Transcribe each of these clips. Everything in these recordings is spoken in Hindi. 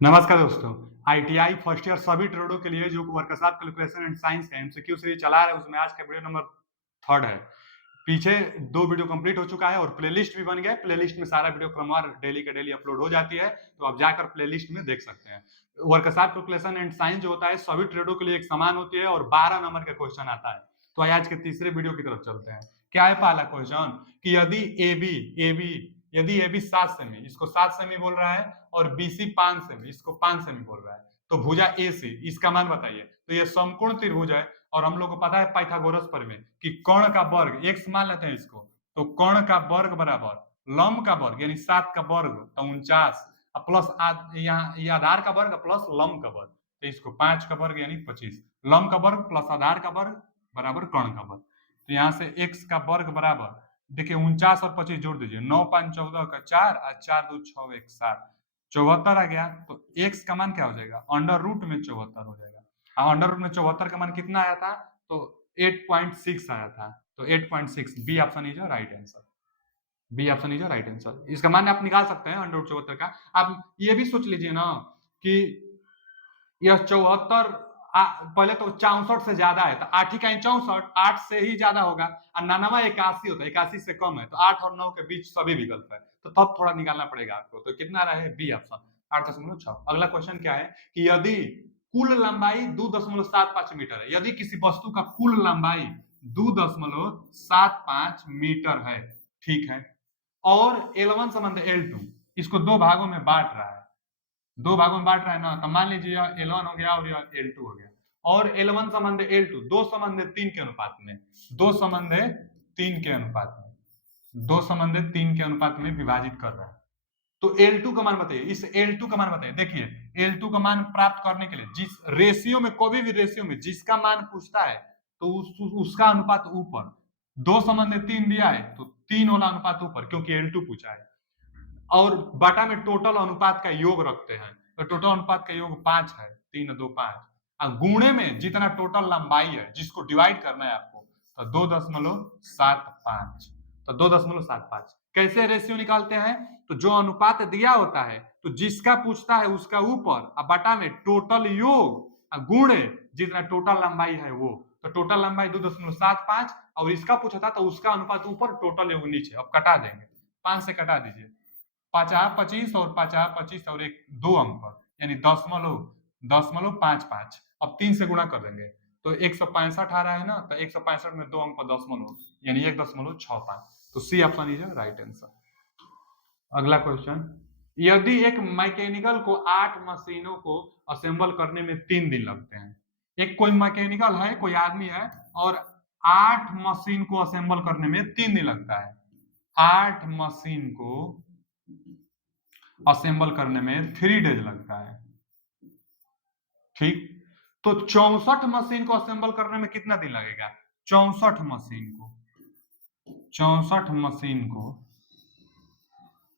नमस्कार दोस्तों। आईटीआई फर्स्ट ईयर सभी ट्रेडों के लिए जो वर्कशॉप कैलकुलेशन एंड साइंस का एमसीक्यू सीरीज चला रहे हैं उसमें आज का वीडियो नंबर 3 है। पीछे 2 वीडियो कंप्लीट हो चुका है और प्लेलिस्ट भी बन गया है। प्लेलिस्ट में सारा वीडियो क्रमवार डेली के डेली अपलोड हो जाती है, तो आप जाकर प्लेलिस्ट में देख सकते हैं। वर्कशॉप कैलकुलेशन एंड साइंस जो होता है सभी ट्रेडों के लिए एक समान होती है और 12 नंबर का क्वेश्चन आता है। तो आज के तीसरे वीडियो की तरफ चलते हैं। क्या है पहला क्वेश्चन कि यदि ए बी 7 सेमी, इसको 7 सेमी बोल रहा है और BC 5 सेमी, इसको 5 सेमी बोल रहा है, तो भुजा AC इसका मान बताइए। तो ये समकोण त्रिभुज है और हम लोग को पता है पाइथागोरस प्रमेय कि कर्ण का वर्ग x मान लेते हैं इसको, तो कर्ण का वर्ग बराबर लंब का वर्ग यानी 7 का वर्ग तो 49 प्लस यहाँ ये आधार का वर्ग प्लस लंब का वर्ग, तो इसको 5 का वर्ग यानी 25, लंब का वर्ग प्लस आधार का वर्ग बराबर कर्ण का वर्ग। तो यहाँ से x का वर्ग बराबर देखिए 49 और 25 जोड़ दीजिए, 9 5 14 का 4 और 4 2 6 1 7 74 आ गया। तो x का मान क्या हो जाएगा, अंडर रूट में 74 हो जाएगा। और अंडर रूट में 74 का मान कितना आया था, तो 8.6 आया था। तो 8.6 B option is right answer. B option is right answer. इसका मान आप निकाल सकते हैं अंडर रूट 74 का। आप ये भी सोच लीजिए ना कि यह 74 पहले तो 64 से ज्यादा है, तो 8 ही का 64, 8 से ही ज्यादा होगा और 99 81 होता है, 81 से कम है, तो 8 और 9 के बीच सभी विकल्प है, तो तब थोड़ा निकालना पड़ेगा आपको। तो कितना रहे बी ऑप्शन 8.6। अगला क्वेश्चन क्या है कि यदि कुल लंबाई 2.75 मीटर है, यदि किसी वस्तु का कुल लंबाई 2.75 मीटर है, ठीक है, और L1 संबंध L2 इसको दो भागों में बांट रहा है, दो भागों में बांट रहा है ना, तो मान लीजिए यह L1 हो गया और यह L2 हो गया, और L1 संबंध L2 दो संबंध 3 के अनुपात में, दो संबंध 3 के अनुपात में, दो संबंध 3 के अनुपात में विभाजित कर रहा है। तो L2 का मान बताइए, इस L2 का मान बताइए। देखिए L2 का मान प्राप्त करने के लिए जिस रेशियो में, कोई भी रेशियो में जिसका मान पूछता है तो उसका अनुपात ऊपर, दो संबंध 3 दिया है तो 3 वाला अनुपात ऊपर, क्योंकि L2 पूछा है, और बाटा में टोटल अनुपात का योग रखते हैं, तो टोटल अनुपात का योग 5 है, 3 2 5, और गुणे में जितना टोटल लंबाई है जिसको डिवाइड करना है आपको, तो 2.75, तो 2.75। कैसे रेशियो निकालते हैं, तो जो अनुपात दिया होता है तो जिसका पूछता है उसका ऊपर और बटा में टोटल योग और गुणे जितना टोटल लंबाई है वो, तो टोटल लंबाई 2.75 और इसका पूछा था तो उसका अनुपात ऊपर टोटल योग नीचे। अब कटा देंगे, 5 से कटा दीजिए, 50 25 और 50 25 और एक 2 अंक पर, यानी 0.55। अब 3 से गुणा कर देंगे तो 165 आ रहा है ना, तो 165 में 2 अंक पर दशमलव यानी 1.65। तो C option is right answer. अगला क्वेश्चन, यदि एक मैकेनिकल को 8 मशीनों को असेंबल करने में 3 दिन लगते हैं, एक कोई मैकेनिकल है, कोई आदमी है और 8 मशीन को असेंबल करने में 3 दिन लगता है, 8 मशीन को असेंबल करने में 3 डेज लगता है, ठीक। तो 64 मशीन को असेंबल करने में कितना दिन लगेगा, 64 मशीन को, 64 मशीन को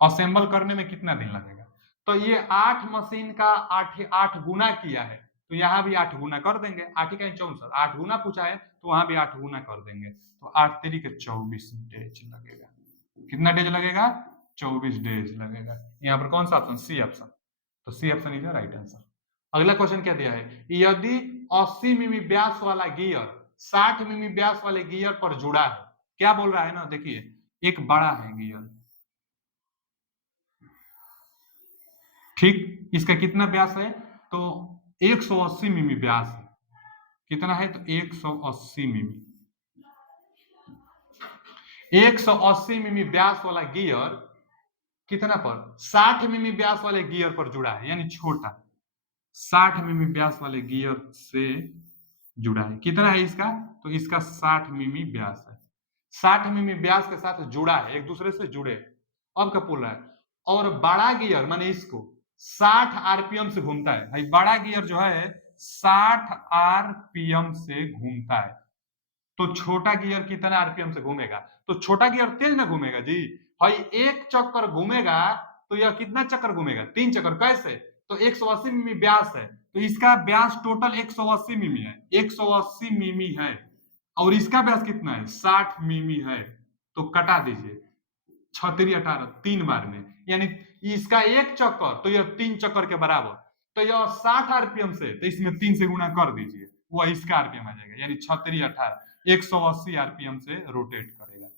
असेंबल करने में कितना दिन लगेगा। तो ये 8 मशीन का 8 गुना किया है, तो यहां भी 8 गुना कर देंगे, 8 का 64, 8 गुना पूछा है तो वहां भी 8 गुना कर देंगे, तो 8 3 के 24 डेज लगेगा। कितना डेज लगेगा, 24 डेज लगेगा। यहाँ पर कौन सा ऑप्शन, सी ऑप्शन। तो C option is right answer. अगला क्वेश्चन क्या दिया है, यदि 80 मिमी व्यास वाला गियर 60 मिमी व्यास वाले गियर पर जुड़ा है, क्या बोल रहा है ना, देखिए एक बड़ा है गियर, ठीक, इसका कितना व्यास है, तो 180 मिमी व्यास है, कितना है, तो 180 मिमी, 180 मिमी व्यास वाला गियर कितना पर, 60 मिमी व्यास वाले गियर पर जुड़ा है, यानी छोटा, 60 मिमी व्यास वाले गियर से जुड़ा है। कितना है इसका, तो इसका 60 मिमी व्यास है, 60 मिमी व्यास के साथ जुड़ा है, एक दूसरे से जुड़े। अब क्या बोल रहा है, और बड़ा गियर माने इसको 60 आरपीएम से घूमता है, भाई बड़ा गियर जो है 60 आरपीएम से घूमता है, तो छोटा गियर कितना आरपीएम से घूमेगा, तो छोटा गियर तेज में घूमेगा जी, भाई एक चक्कर घूमेगा तो यह कितना चक्कर घूमेगा, 3 चक्कर। कैसे, तो 180 मिमी व्यास है, तो इसका व्यास टोटल 180 मिमी है, 180 मिमी है, और इसका व्यास कितना है, 60 मिमी है, तो कटा दीजिए, 6 3 18 3 बार में, यानी इसका एक चक्कर तो यह 3 चक्कर के बराबर, तो यह 60 आरपीएम से, तो इसमें 3 से गुना कर दीजिए, वह इसका आरपीएम आ जाएगा, यानी 3618 180 आरपीएम से रोटेट करेगा,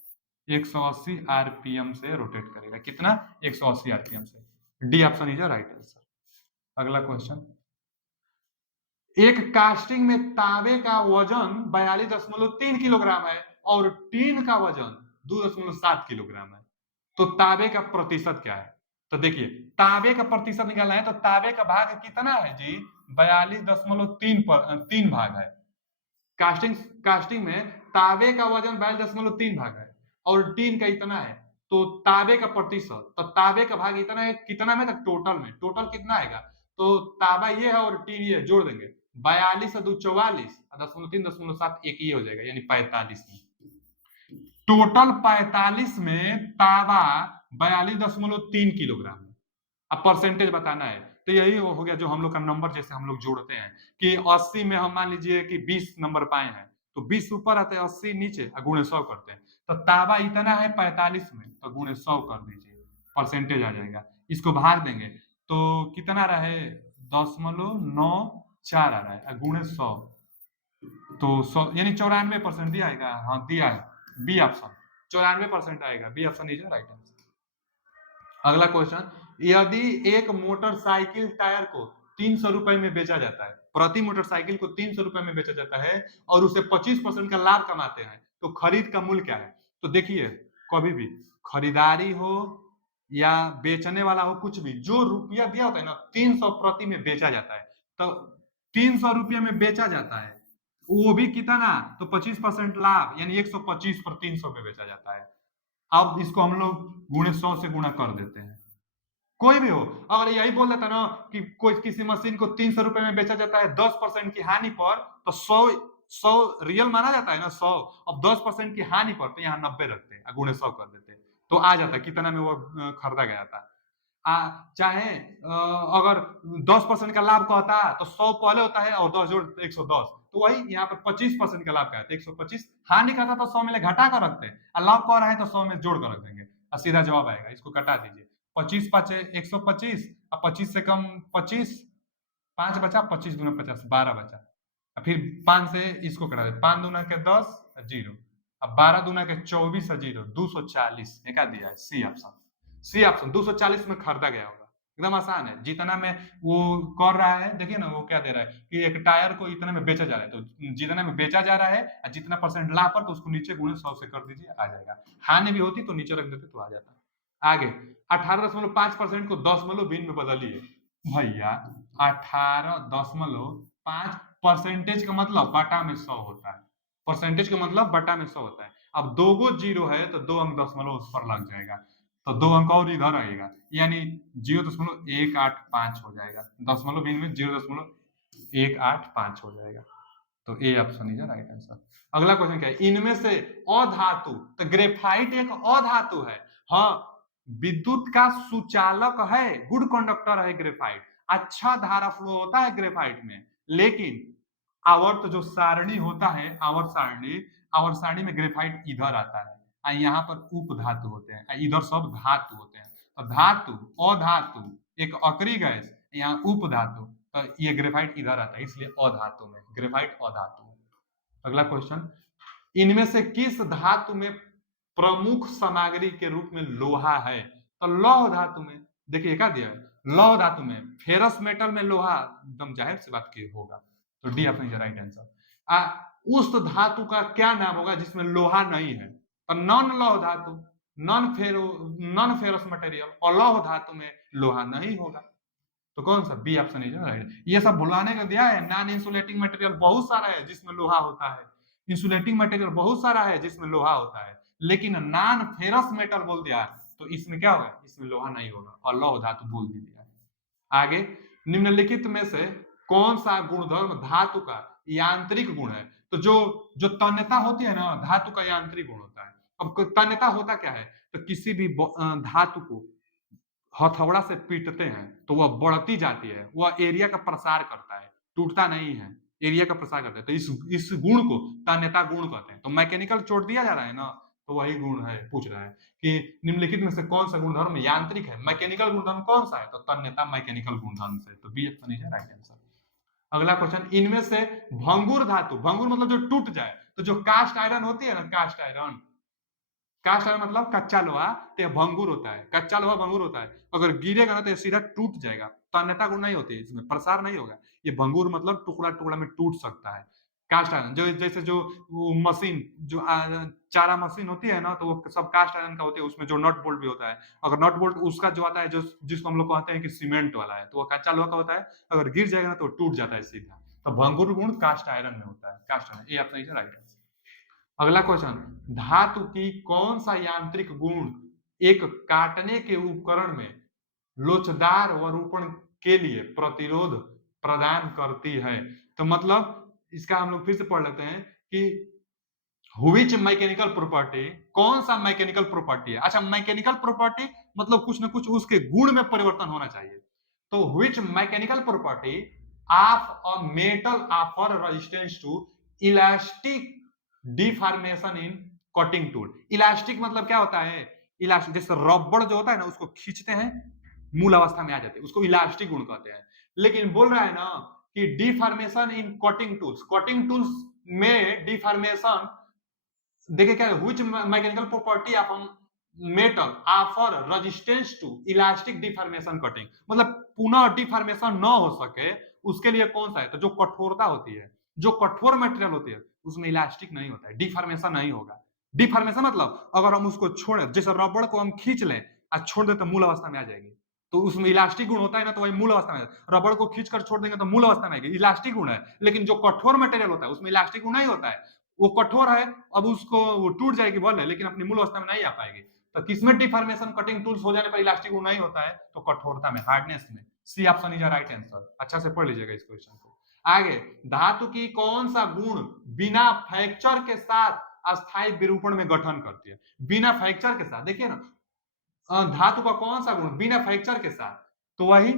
180 आरपीएम से रोटेट करेगा। कितना? 180 आरपीएम से। D option is right answer. अगला क्वेश्चन, एक कास्टिंग में तांबे का वजन 42.3 किलोग्राम है और टीन का वजन 2.7 किलोग्राम है, तो तांबे का प्रतिशत क्या है? तो देखिए, तांबे का प्रतिशत निकालना है तो तांबे का भाग कितना है जी? 42.3 भाग है। कास्टिंग में तांबे का वजन 42.3 भाग है और टीन का इतना है, तो तांबे का प्रतिशत, तो तांबे का भाग इतना है, कितना में? तक टोटल में, टोटल कितना आएगा? तो तांबा ये है और टीन ये, जोड़ देंगे, 42 और 2 44, 0.3 एक ही हो जाएगा, यानी 45 में। टोटल 45 में तांबा 42.3 किलोग्राम। अब परसेंटेज बताना है, तो यही हो गया जो हम लोग का नंबर जैसे हम लोग जोड़ते हैं कि 80 में हम मान लीजिए कि 20 नंबर पाए हैं, तो 20 ऊपर आते हैं, 80 नीचे, गुणे 100 करते हैं, तो तांबा इतना है 45 में, तो गुणे 100 कर दीजिए, परसेंटेज आ जाएगा। इसको भाग देंगे तो कितना रहे? 0.94 आ रहा है, गुणे 100, तो 100 यानी 94% दिया आएगा। हाँ, दिया है, बी ऑप्शन 94% आएगा, B option is right answer. अगला क्वेश्चन, यदि एक मोटरसाइकिल टायर को 300 रुपए में बेचा जाता है, प्रति मोटरसाइकिल को 300 रुपए में बेचा जाता है और उसे 25% का लाभ कमाते हैं, तो खरीद का मूल्य क्या है? तो देखिए, कभी भी खरीदारी हो या बेचने वाला हो, कुछ भी, जो रुपया दिया होता है ना, 300 प्रति में बेचा जाता है, तो 300 रुपये में बेचा जाता है, वो भी कितना? तो 25% लाभ, यानी 125 पर 300 में बेचा जाता है। अब इसको हम लोग गुणे 100 से गुणा कर देते हैं। कोई भी हो, अगर यही बोल देता ना कि कोई किसी मशीन को 300 रुपए में बेचा जाता है 10% की हानि पर, तो 100 रियल माना जाता है ना, 100। अब 10% की हानि पर, तो यहाँ 90 रखते हैं, गुणे 100 कर देते हैं, तो आ जाता है कितना में वो खरीदा गया था। चाहे अगर 10% का लाभ कहता तो 100 पहले होता है और 10 जोड़ 110, तो वही यहाँ पर 25% का लाभ कहते हैं, 125। हानि कहता तो 100 में ले घटा कर रखते हैं, और लाभ कह रहा है तो 100 में जोड़ कर रख देंगे, और सीधा जवाब आएगा। इसको कटा दीजिए, 25 5 125, अब 25 से कम 25, 5 बचा, 25 दूना 50, 12 बचा, फिर 5 से इसको कटा दे, 5 दूना के 10, 0, अब 12 दूना के 24 और 0, 240 निकाल दिया है, सी ऑप्शन। सी ऑप्शन 240 में खरीदा गया होगा, एकदम आसान है। जितना में वो कर रहा है, देखिए ना वो क्या दे रहा है कि एक टायर को इतने में बेचा जा रहा है, तो जितने में बेचा जा रहा है जितना परसेंट लाभ पर, तो उसको नीचे गुणे 100 से कर दीजिए, आ जाएगा। हानि भी होती तो नीचे रख देते तो आ जाता। आगे 18.5% को 10 में बदलिए भैया। 18.5 परसेंटेज का मतलब बटा में 100 होता है, परसेंटेज का मतलब बटा में 100 होता है। अब 2 गो 0 है तो 2 अंक दशमलव उस पर लग जाएगा, तो 2 अंक और इधर आएगा, यानी 0.185 हो जाएगा, दशमलव बिन में 0.185 हो जाएगा, तो A option is right answer. अगला क्वेश्चन क्या है, इनमें से अधातु, तो ग्रेफाइट एक अधातु है, हाँ, विद्युत का सुचालक है, गुड कंडक्टर है ग्रेफाइट, अच्छा धारा फ्लो होता है ग्रेफाइट में, लेकिन आवर्त जो सारणी होता है, आवर्त सारणी में ग्रेफाइट इधर आता है, यहाँ पर उप धातु होते हैं, इधर सब धातु होते हैं, तो धातु अधातु एक अक्रिय गैस, यहाँ उप धातु, तो ये ग्रेफाइट इधर आता है, इसलिए अधातु में, ग्रेफाइट अधातु है। अगला क्वेश्चन, इनमें से किस धातु में प्रमुख सामग्री के रूप में लोहा है? तो लौह धातु में, देखिए क्या दिया है, लौह धातु में, फेरस मेटल में लोहा एकदम जाहिर सी बात की होगा, तो D option is right answer. उस धातु का क्या नाम होगा जिसमें लोहा नहीं है? तो नॉन लौह धातु, नॉन फेरस मटेरियल, और लौह धातु में लोहा नहीं होगा, तो कौन सा? B option is right. ये सब भुलाने का दिया है, नॉन इंसुलेटिंग मटेरियल बहुत सारा है जिसमें लोहा होता है, इंसुलेटिंग मटेरियल बहुत सारा है जिसमें लोहा होता है, लेकिन नॉन फेरस मेटल बोल दिया, तो इसमें क्या होगा? इसमें लोहा नहीं होगा, और लौह धातु बोल भी दिया है। आगे, निम्नलिखित में से कौन सा गुणधर्म धातु का यांत्रिक गुण है? तो जो तन्यता होती है ना, धातु का यांत्रिक गुण होता है। अब तन्यता होता क्या है? तो किसी भी धातु को हथौड़ा से पीटते हैं तो वह बढ़ती जाती है, वह एरिया का प्रसार करता है, टूटता नहीं है, एरिया का प्रसार करता है, तो इस गुण को तन्यता गुण कहते हैं। तो मैकेनिकल चोट दिया जा रहा है ना, तो वही गुण है पूछ रहा है कि निम्नलिखित में से कौन सा गुणधर्म यांत्रिक है। मैकेनिकल गुणधर्म कौन सा है, तो तन्यता मैकेनिकल गुणधर्म से, तो B option is right answer. अगला क्वेश्चन, इनमें से भंगुर धातु, भंगुर मतलब जो टूट जाए, तो जो कास्ट आयरन होती है ना, कास्ट आयरन, कास्ट आयरन मतलब कच्चा लोहा, तो यह भंगुर होता है, कच्चा लोहा भंगुर होता है, अगर गिरेगा ना तो ये सीधा टूट जाएगा, तन्यता गुण नहीं होती है इसमें, प्रसार नहीं होगा, ये भंगुर मतलब टुकड़ा टुकड़ा में टूट सकता है। कास्ट आयरन जो जैसे जो मशीन जो चारा मशीन होती है ना, तो वो सब कास्ट आयरन का होती है, उसमें जो नट बोल्ट भी होता है, अगर नट बोल्ट उसका जो आता है जो जिसको हम लोग कहते हैं कि सीमेंट वाला है, तो वो कच्चा लोहा का होता है, अगर गिर जाएगा ना तो टूट जाता है सीधा, तो भंगुर गुण कास्ट आयरन में होता है, कास्ट आयरन, ये आपका राइट आंसर। अगला क्वेश्चन, धातु की कौन सा यांत्रिक गुण एक काटने के उपकरण में लोचदार वरूपण के लिए प्रतिरोध प्रदान करती है। तो मतलब इसका हम लोग फिर से पढ़ लेते हैं कि व्हिच मैकेनिकल प्रॉपर्टी, कौन सा मैकेनिकल प्रॉपर्टी है। अच्छा, मैकेनिकल प्रॉपर्टी मतलब कुछ ना कुछ उसके गुण में परिवर्तन होना चाहिए, तो which mechanical property of a metal offer resistance to elastic deformation in cutting tool. Elastic मतलब क्या होता है, इलास्टिक जैसे रबड़ जो होता है ना, उसको खींचते हैं मूल अवस्था में आ जाते हैं, उसको इलास्टिक गुण कहते हैं। लेकिन बोल रहा है ना कि deformation in cutting tools, cutting tools में डिफॉर्मेशन, देखिए क्या है, which mechanical property of metal offer resistance to elastic deformation cutting, मतलब पुनः डिफॉर्मेशन न हो सके उसके लिए कौन सा है, तो जो कठोरता होती है, जो कठोर मटेरियल होती है उसमें इलास्टिक नहीं होता है, डिफॉर्मेशन नहीं होगा। डिफॉर्मेशन मतलब अगर हम उसको छोड़े, जैसे रबड़ को हम खींच लें और छोड़ दे तो मूल अवस्था में आ जाएगी, तो उसमें इलास्टिक गुण होता है ना, तो वही मूल अवस्था में, रबड़ को खींचकर छोड़ देंगे तो मूल अवस्था में आएगी, इलास्टिक गुण है। लेकिन जो कठोर मटेरियल होता है उसमें इलास्टिक गुण नहीं होता है, वो कठोर है, अब उसको वो टूट जाएगी बोल है, लेकिन अपनी मूल अवस्था में नहीं आ पाएगी। तो किसमें डिफॉर्मेशन कटिंग टूल्स हो जाने पर इलास्टिक गुण नहीं होता है, तो कठोरता में, हार्डनेस में। C option is right answer. अच्छा से पढ़ लीजिएगा इस क्वेश्चन को। आगे, धातु की कौन सा गुण बिना फ्रैक्चर के साथ अस्थायी विरूपण में गठन करती है। बिना फ्रैक्चर के साथ, देखिए ना, धातु का कौन सा गुण बिना फ्रैक्चर के साथ, तो वही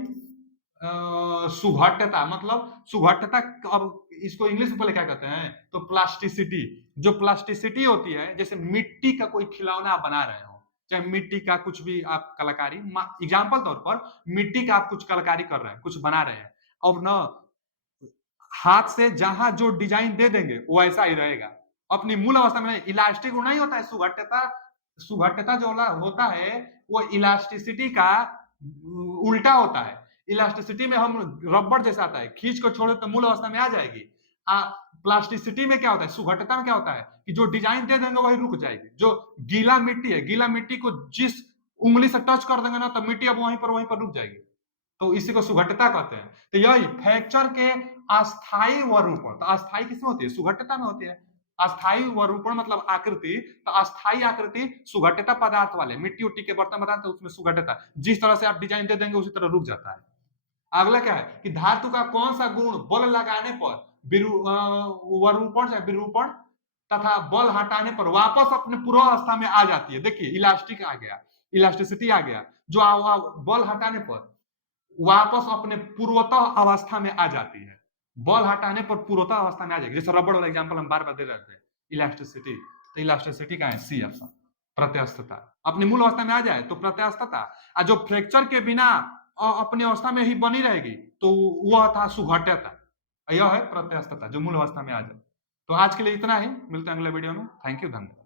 सुघट्यता, मतलब सुघट्यता, अब इसको इंग्लिश में पहले क्या कहते हैं, तो प्लास्टिसिटी। जो प्लास्टिसिटी होती है, जैसे मिट्टी का कोई खिलौना आप बना रहे हो, चाहे मिट्टी का कुछ भी आप कलाकारी, एग्जाम्पल तौर पर मिट्टी का आप कुछ कलाकारी कर रहे हैं, कुछ बना रहे हैं, और ना हाथ से जहां जो डिजाइन दे देंगे वो ऐसा ही रहेगा, अपनी मूल अवस्था में नहीं, इलास्टिक नहीं होता है। सुघट्यता, सुघट्यता जो होता है वो इलास्टिसिटी का उल्टा होता है। इलास्टिसिटी में हम रबड़ जैसा आता है, खींच को छोड़े तो मूल अवस्था में आ जाएगी। प्लास्टिसिटी में क्या होता है, सुघट्यता में क्या होता है कि जो डिजाइन दे देंगे वही रुक जाएगी। जो गीला मिट्टी है, गीला मिट्टी को जिस उंगली से टच कर देंगे ना, तो मिट्टी अब वहीं पर रुक जाएगी, तो इसी को सुघट्यता कहते हैं। तो यही फ्रैक्चर के अस्थायी वरूपण, तो अस्थायी किसमें होती है, सुघट्यता में होती है। अस्थायी वरूपण मतलब आकृति, तो अस्थायी आकृति सुघट्यता पदार्थ वाले, मिट्टी उट्टी के बर्तन बनाते हैं उसमें सुघट्यता, जिस तरह से आप डिजाइन दे देंगे उसी तरह रुक जाता है। अगला क्या है कि धातु का कौन सा गुण बल लगाने पर वरूपण या विरूपण तथा बल हटाने पर वापस अपने पूर्वावस्था में आ जाती है। देखिए इलास्टिक आ गया, इलास्टिसिटी आ गया, जो बल हटाने पर वापस अपने पूर्वतः अवस्था में आ जाती है, बल हटाने पर पूर्वतः अवस्था में आ जाएगी। जैसे रबड़ वाला एग्जांपल हम बार बार दे रहे थे, इलास्टिसिटी, तो इलास्टिसिटी का है सी ऑप्शन, प्रत्यास्थता, अपनी मूल अवस्था में आ जाए तो प्रत्यास्थता, और जो फ्रैक्चर के बिना अपनी अवस्था में ही बनी रहेगी तो वह था सुघट्यता, यह है प्रत्यास्थता जो मूल अवस्था में आ जाए। तो आज के लिए इतना ही, मिलते हैं अगले वीडियो में। थैंक यू, धन्यवाद।